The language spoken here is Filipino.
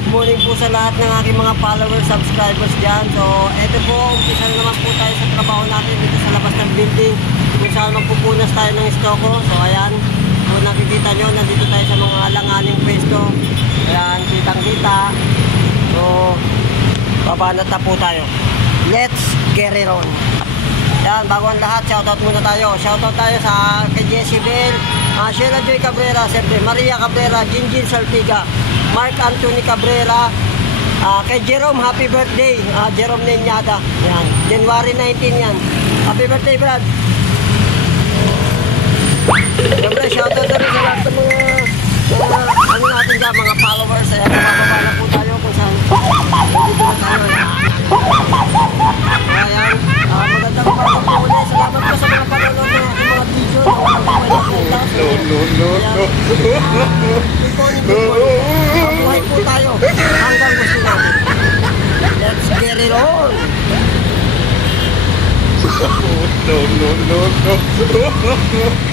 good morning po sa lahat ng aking mga followers, subscribers dyan. So, eto po, umpisa na naman po tayo sa trabaho natin dito sa labas ng building kung saan magpupunas tayo ng stoko. So, ayan, kung nakikita nyo, nandito tayo sa mga alang-aling pwesto. Ayan, kitang-kita. So, babanat na po tayo. Let's get it on. Ayan, bago ang lahat, shoutout muna tayo. Shoutout tayo sa kay Jezebel, Sheila Joy Cabrera, siyempre Maria Cabrera, Jinjin Saltiga, Mark Anthony Cabrera, kay Jerome, happy birthday, Jerome Nenyada. Yan, January 19 yan. Happy birthday, Brad. Siyempre, shoutout na rin sa lahat ng mga ano natin dyan, mga followers. Ayan, mababala po tayo kung saan dito na tayo. Ayan, magandang umaga po ulit. Salamat po sa mga panonood ng aking mga video. Mabuhay po tayo hanggang gusto natin. Let's get it on. No.